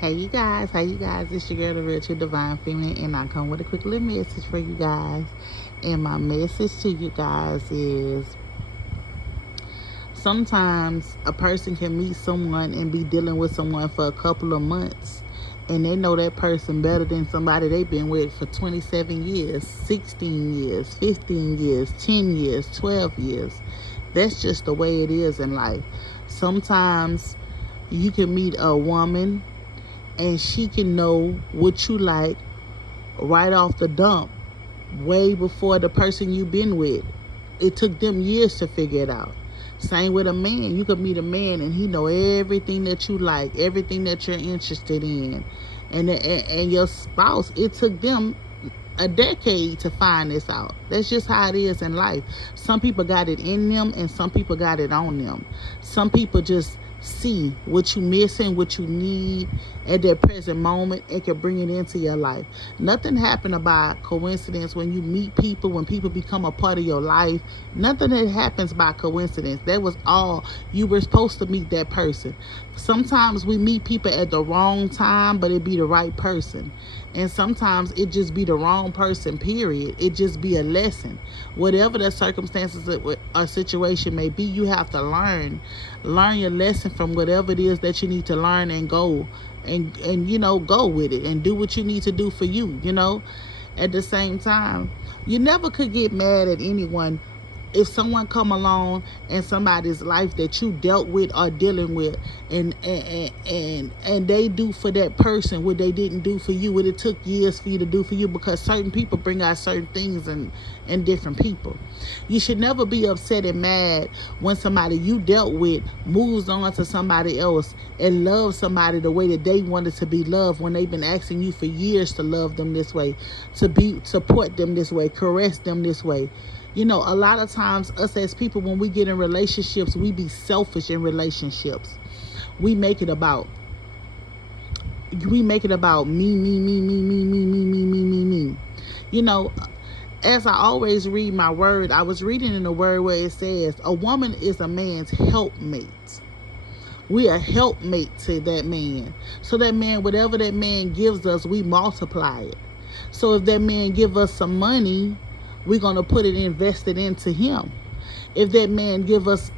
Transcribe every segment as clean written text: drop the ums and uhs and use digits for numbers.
Hey you guys, how you guys? It's your girl, the real true divine feminine, and I come with a quick little message for you guys. And my message to you guys is sometimes a person can meet someone and be dealing with someone for a couple of months, and they know that person better than somebody they've been with for 27 years, 16 years, 15 years, 10 years, 12 years. That's just the way it is in life. Sometimes you can meet a woman and she can know what you like right off the dump, way before the person you've been with. It took them years to figure it out. Same with a man. You could meet a man and he know everything that you like, everything that you're interested in. And your spouse, it took them a decade to find this out. That's just how it is in life. Some people got it in them and some people got it on them. Some people just see what you missing, what you need at that present moment, and can bring it into your life. Nothing happened by coincidence. When you meet people, when people become a part of your life, nothing that happens by coincidence. That was all you were supposed to meet that person. Sometimes we meet people at the wrong time, but it be the right person. And sometimes it just be the wrong person, period. It just be a lesson. Whatever the circumstances or situation may be, you have to learn your lesson from whatever it is that you need to learn, and go and go with it and do what you need to do for you. At the same time, you never could get mad at anyone if someone come along in somebody's life that you dealt with or dealing with, and they do for that person what they didn't do for you, what it took years for you to do for you, because certain people bring out certain things in different people. You should never be upset and mad when somebody you dealt with moves on to somebody else and loves somebody the way that they wanted to be loved, when they've been asking you for years to love them this way, to support them this way, caress them this way. A lot of times us as people, when we get in relationships, we be selfish in relationships. We make it about me, me, me, me, me, me, me, me, me, me, me. You know, as I always read my word, I was reading in the word where it says a woman is a man's helpmate. We are helpmate to that man. So that man, whatever that man gives us, we multiply it. So if that man give us some money, we're going to put it invested into him. If that man give us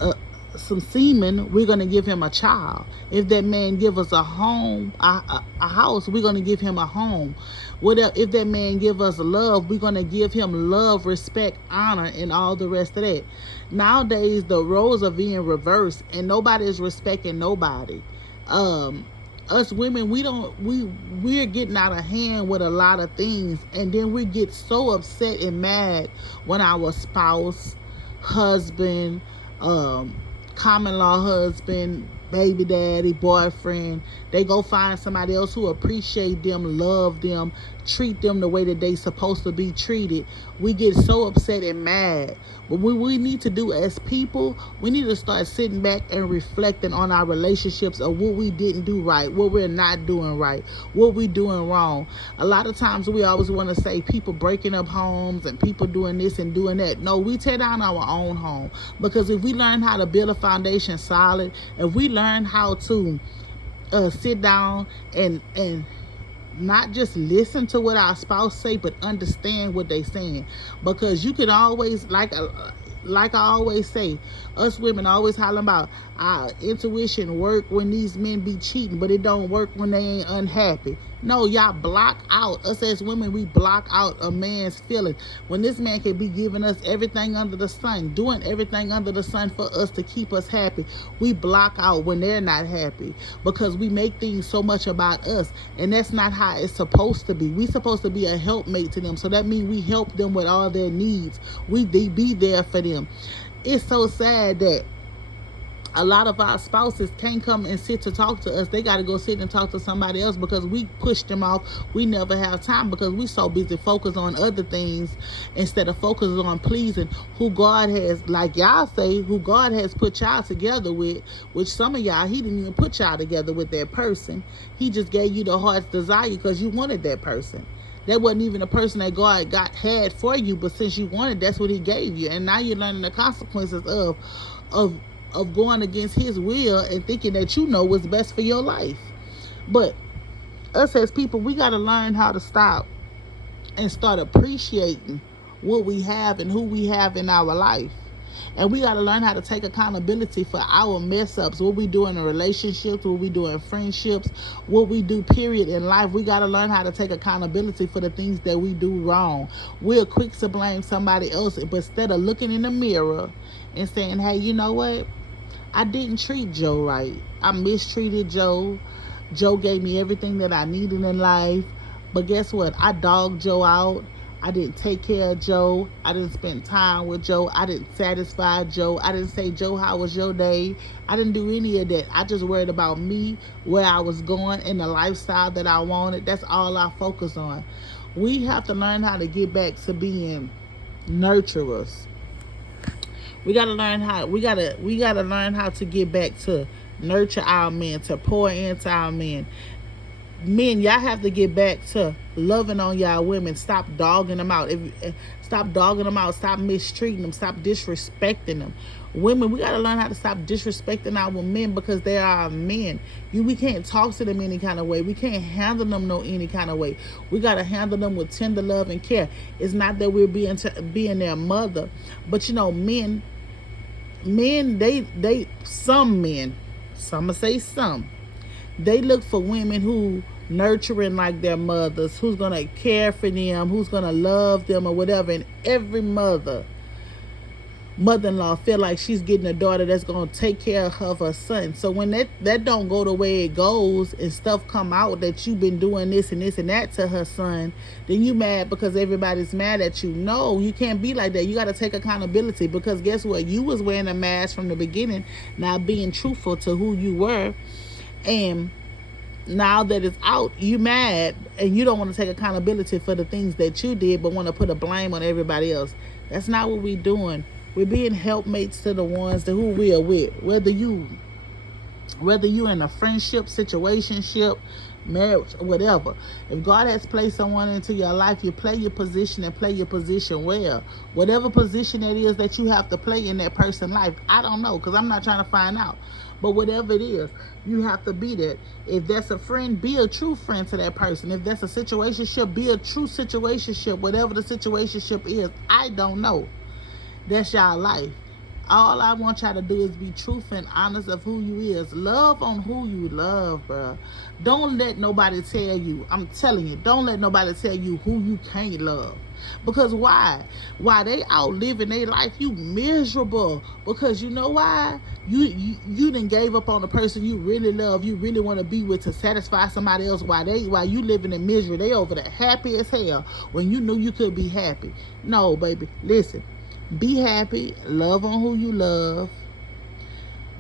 some semen, we're going to give him a child. If that man give us a home, a house, we're going to give him a home. If that man give us love, we're going to give him love, respect, honor, and all the rest of that. Nowadays, the roles are being reversed, and nobody is respecting nobody. Us women, we're getting out of hand with a lot of things, and then we get so upset and mad when our spouse, husband, common law husband, baby daddy, boyfriend, they go find somebody else who appreciate them, love them, treat them the way that they supposed to be treated. We get so upset and mad. But what we need to do as people, we need to start sitting back and reflecting on our relationships of what we didn't do right, what we're not doing right, what we're doing wrong. A lot of times we always want to say people breaking up homes and people doing this and doing that. No, we tear down our own home, because if we learn how to build a foundation solid, if we learn how to sit down and not just listen to what our spouse say, but understand what they saying. Because you can always, like I always say, us women always hollering about our intuition work when these men be cheating, but it don't work when they ain't unhappy. No, y'all block out. Us as women, we block out a man's feelings. When this man can be giving us everything under the sun, doing everything under the sun for us to keep us happy, we block out when they're not happy, because we make things so much about us, and that's not how it's supposed to be. We supposed to be a helpmate to them, so that means we help them with all their needs. We be there for them. It's so sad that a lot of our spouses can't come and sit to talk to us. They got to go sit and talk to somebody else, because we push them off. We never have time, because we so busy focused on other things instead of focusing on pleasing who God has, like y'all say, who God has put y'all together with, which some of y'all, he didn't even put y'all together with that person. He just gave you the heart's desire because you wanted that person. That wasn't even a person that God had for you, but since you wanted, that's what he gave you. And now you're learning the consequences of going against his will and thinking that you know what's best for your life. But Us as people, we got to learn how to stop and start appreciating what we have and who we have in our life. And we got to learn how to take accountability for our mess ups, what we do in relationships, what we do in friendships, what we do, period, in life. We got to learn how to take accountability for the things that we do wrong. We're quick to blame somebody else, but instead of looking in the mirror and saying, hey, you know what? I didn't treat Joe right. I mistreated Joe. Joe gave me everything that I needed in life. But guess what? I dogged Joe out. I didn't take care of Joe. I didn't spend time with Joe. I didn't satisfy Joe. I didn't say, Joe, how was your day? I didn't do any of that. I just worried about me, where I was going, and the lifestyle that I wanted. That's all I focus on. We have to learn how to get back to being nurturers. We gotta learn how. We gotta learn how to get back to nurture our men, to pour into our men. Men, y'all have to get back to loving on y'all women. Stop dogging them out. Stop dogging them out. Stop mistreating them. Stop disrespecting them. Women, we got to learn how to stop disrespecting our men, because they are our men. We can't talk to them any kind of way. We can't handle them any kind of way. We got to handle them with tender love and care. It's not that we're being their mother, but men, some men, some will say some, they look for women who nurturing like their mothers, who's going to care for them, who's going to love them or whatever. And every mother-in-law feel like she's getting a daughter that's going to take care of her son. So when that don't go the way it goes, and stuff come out that you've been doing this and this and that to her son, then you mad because everybody's mad at you. No, you can't be like that. You got to take accountability, because guess what? You was wearing a mask from the beginning, not being truthful to who you were. And now that it's out, you mad, and you don't want to take accountability for the things that you did, but want to put a blame on everybody else. That's not what we're doing. We're being helpmates to the ones that who we are with. Whether you in a friendship, situationship, marriage, whatever. If God has placed someone into your life, you play your position and play your position well. Whatever position it is that you have to play in that person's life, I don't know, because I'm not trying to find out. But whatever it is, you have to be that. If that's a friend, be a true friend to that person. If that's a situationship, be a true situationship. Whatever the situationship is, I don't know. That's y'all life. All I want y'all to do is be truthful and honest of who you is. Love on who you love, bro. Don't let nobody tell you. I'm telling you, don't let nobody tell you who you can't love. Because why? Why they out living their life, you miserable. Because you know why? You done gave up on the person you really love, you really want to be with, to satisfy somebody else. While you living in misery, they over there happy as hell when you knew you could be happy. No, baby, listen. Be happy. Love on who you love.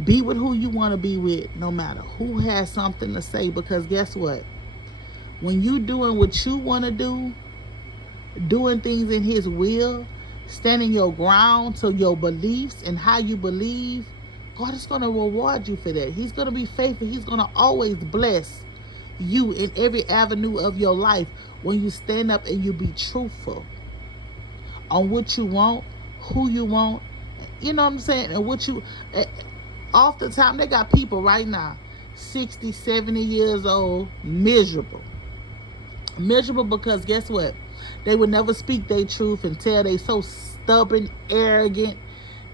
Be with who you want to be with, no matter who has something to say. Because guess what? When you doing what you want to do, doing things in his will, standing your ground to your beliefs and how you believe, God is going to reward you for that. He's going to be faithful. He's going to always bless you in every avenue of your life when you stand up and you be truthful on what you want, who you want, you know what I'm saying, and what you, off the time, they got people right now, 60, 70 years old, miserable because guess what? They would never speak their truth until they so stubborn, arrogant,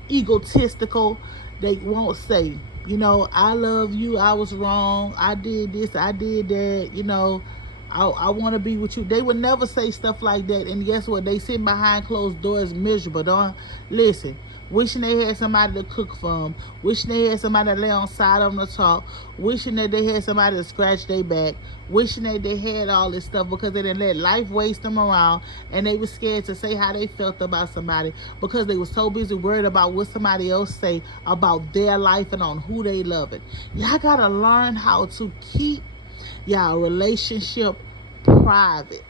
egotistical, they won't say, I love you, I was wrong, I did this, I did that, I want to be with you. They would never say stuff like that. And guess what? They sit behind closed doors miserable. Don't listen. Wishing they had somebody to cook for them. Wishing they had somebody to lay on side of them to talk. Wishing that they had somebody to scratch their back. Wishing that they had all this stuff because they didn't let life waste them around. And they were scared to say how they felt about somebody because they were so busy worried about what somebody else say about their life and on who they love it. Y'all got to learn how to keep y'all relationship private.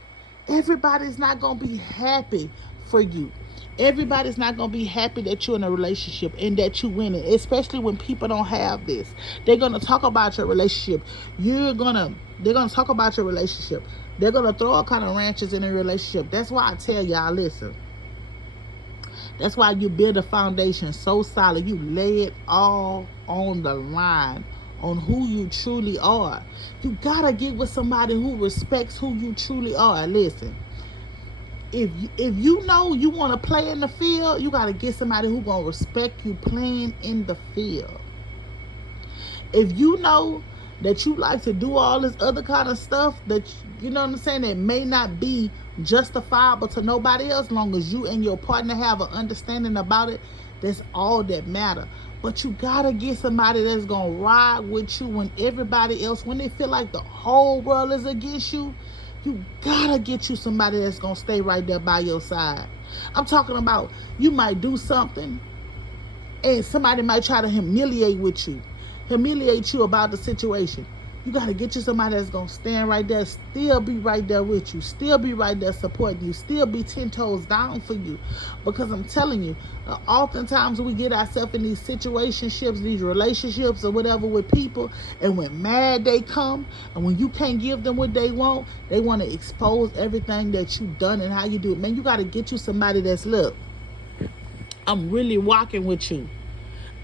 Everybody's not going to be happy for you. Everybody's not going to be happy that you're in a relationship and that you win it, especially when people don't have this. They're going to talk about your relationship. They're going to talk about your relationship. They're going to throw all kind of ranches in a relationship. That's why I tell y'all, listen. That's why you build a foundation so solid. You lay it all on the line on who you truly are. You gotta get with somebody who respects who you truly are. Listen, if you know you want to play in the field, you gotta get somebody who gonna respect you playing in the field. If you know that you like to do all this other kind of stuff that, you know what I'm saying, that may not be justifiable to nobody else, long as you and your partner have an understanding about it, that's all that matter. But you gotta get somebody that's gonna ride with you when everybody else, when they feel like the whole world is against you. You gotta get you somebody that's gonna stay right there by your side. I'm talking about, you might do something and somebody might try to humiliate you about the situation. You got to get you somebody that's going to stand right there, still be right there with you, still be right there supporting you, still be 10 toes down for you. Because I'm telling you, oftentimes we get ourselves in these situationships, these relationships or whatever with people, and when mad they come, and when you can't give them what they want to expose everything that you've done and how you do it. Man, you got to get you somebody that's, look, I'm really walking with you.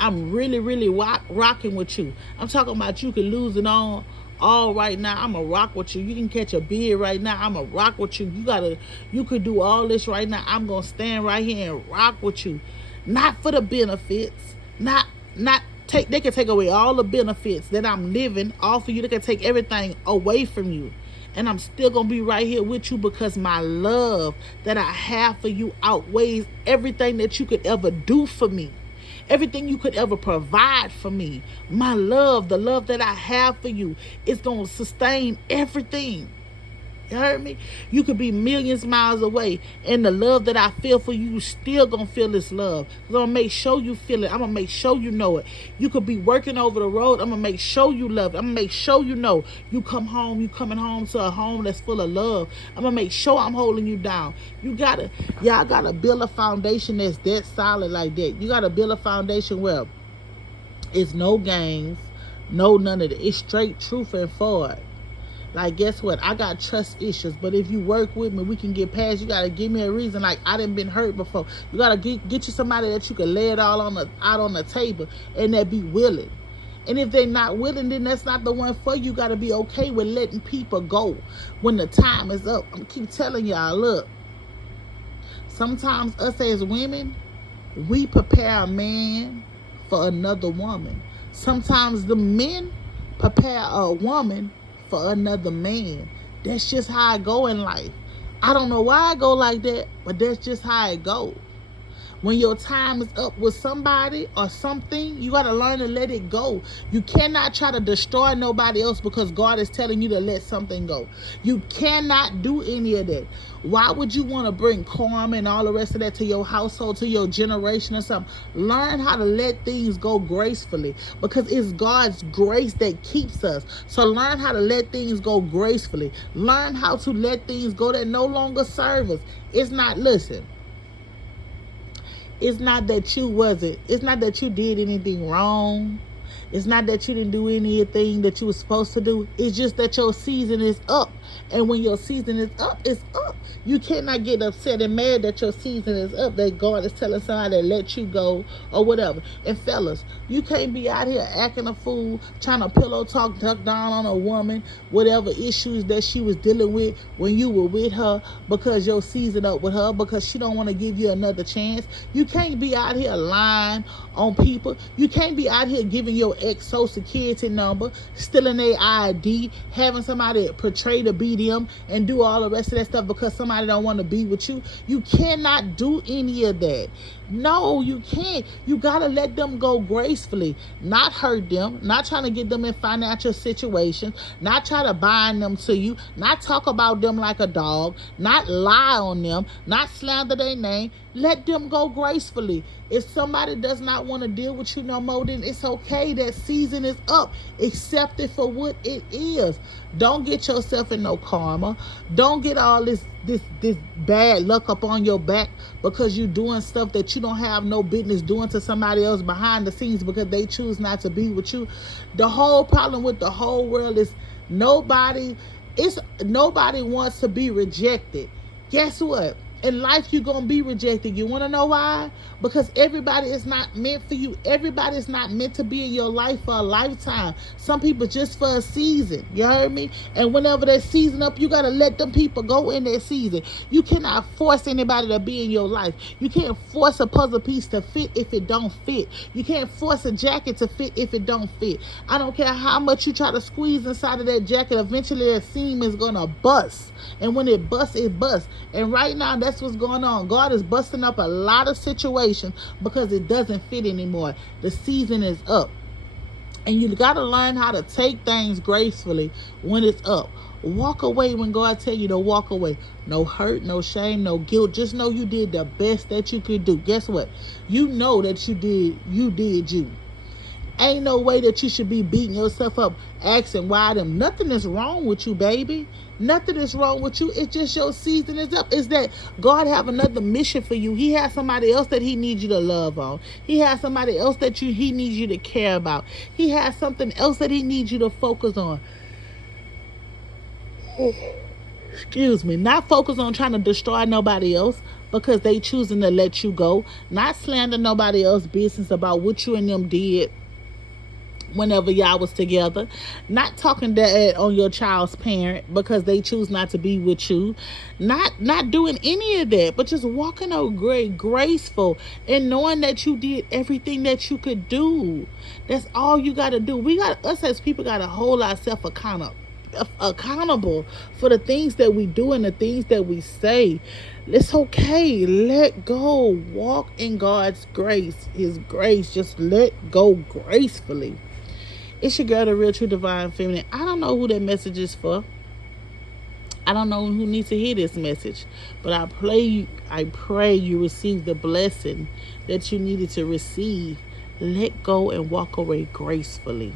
I'm really, really rocking with you. I'm talking about you can lose it all right now. I'm going to rock with you. You can catch a bid right now. I'm going to rock with you. You could do all this right now. I'm going to stand right here and rock with you. Not for the benefits. They can take away all the benefits that I'm living off of you. They can take everything away from you. And I'm still going to be right here with you because my love that I have for you outweighs everything that you could ever do for me. Everything you could ever provide for me. My love, the love that I have for you, is going to sustain everything. You heard me? You could be millions miles away, and the love that I feel for you, still going to feel this love. I'm going to make sure you feel it. I'm going to make sure you know it. You could be working over the road. I'm going to make sure you love it. I'm going to make sure you know you come home, you coming home to a home that's full of love. I'm going to make sure I'm holding you down. Y'all got to build a foundation that's that solid like that. You got to build a foundation where it's no games, no none of it. It's straight truth and forward. Like, guess what? I got trust issues, but if you work with me, we can get past. You got to give me a reason. Like, I done been hurt before. You got to get you somebody that you can lay it all out on the table and that be willing. And if they're not willing, then that's not the one for you. You got to be okay with letting people go when the time is up. I'm keep telling y'all, look, sometimes us as women, we prepare a man for another woman. Sometimes the men prepare a woman for another man. That's just how I go in life. I don't know why I go like that, but that's just how it goes. When your time is up with somebody or something, you got to learn to let it go. You cannot try to destroy nobody else because God is telling you to let something go. You cannot do any of that. Why would you want to bring karma and all the rest of that to your household, to your generation or something? Learn how to let things go gracefully, because it's God's grace that keeps us. So learn how to let things go gracefully. Learn how to let things go that no longer serve us. It's not that you did anything wrong. It's not that you didn't do anything that you were supposed to do. It's just that your season is up. And when your season is up, it's up. You cannot get upset and mad that your season is up, that God is telling somebody to let you go or whatever. And fellas, you can't be out here acting a fool, trying to pillow talk, duck down on a woman, whatever issues that she was dealing with when you were with her, because your season up with her, because she don't want to give you another chance. You can't be out here lying on people. You can't be out here giving your ex social security number, stealing their ID, having somebody portray to be them and do all the rest of that stuff because somebody don't want to be with you. You cannot do any of that. No, you can't. You gotta let them go gracefully, not hurt them, not trying to get them in financial situations, not try to bind them to you, not talk about them like a dog, not lie on them, not slander their name. Let them go gracefully. If somebody does not want to deal with you no more, then it's okay. That season is up. Accept it for what it is. Don't get yourself in no karma. Don't get all this bad luck up on your back because you're doing stuff that you don't have no business doing to somebody else behind the scenes because they choose not to be with you. The whole problem with the whole world is nobody wants to be rejected. Guess what? In life, you're going to be rejected. You want to know why? Because everybody is not meant for you. Everybody is not meant to be in your life for a lifetime. Some people just for a season. You heard me? And whenever that season up, you got to let them people go in their season. You cannot force anybody to be in your life. You can't force a puzzle piece to fit if it don't fit. You can't force a jacket to fit if it don't fit. I don't care how much you try to squeeze inside of that jacket. Eventually, that seam is going to bust. And when it busts, it busts. And right now, that's what's going on. God is busting up a lot of situations because it doesn't fit anymore. The season is up. And you got to learn how to take things gracefully when it's up. Walk away when God tell you to walk away. No hurt, no shame, no guilt. Just know you did the best that you could do. Guess what? You know that you did you. Ain't no way that you should be beating yourself up, asking why them. Nothing is wrong with you, baby. Nothing is wrong with you. It's just your season is up. It's that God have another mission for you. He has somebody else that he needs you to love on. He has somebody else that he needs you to care about. He has something else that he needs you to focus on. Excuse me. Not focus on trying to destroy nobody else because they choosing to let you go. Not slander nobody else's business about what you and them did whenever y'all was together. Not talking bad on your child's parent because they choose not to be with you. Not doing any of that, but just walking out graceful and knowing that you did everything that you could do. That's all you got to do. Us as people got to hold ourselves accountable for the things that we do and the things that we say. It's okay. Let go. Walk in God's grace. His grace. Just let go gracefully. It's your girl, the real true divine feminine. I don't know who that message is for. I don't know who needs to hear this message. But I pray you receive the blessing that you needed to receive. Let go and walk away gracefully.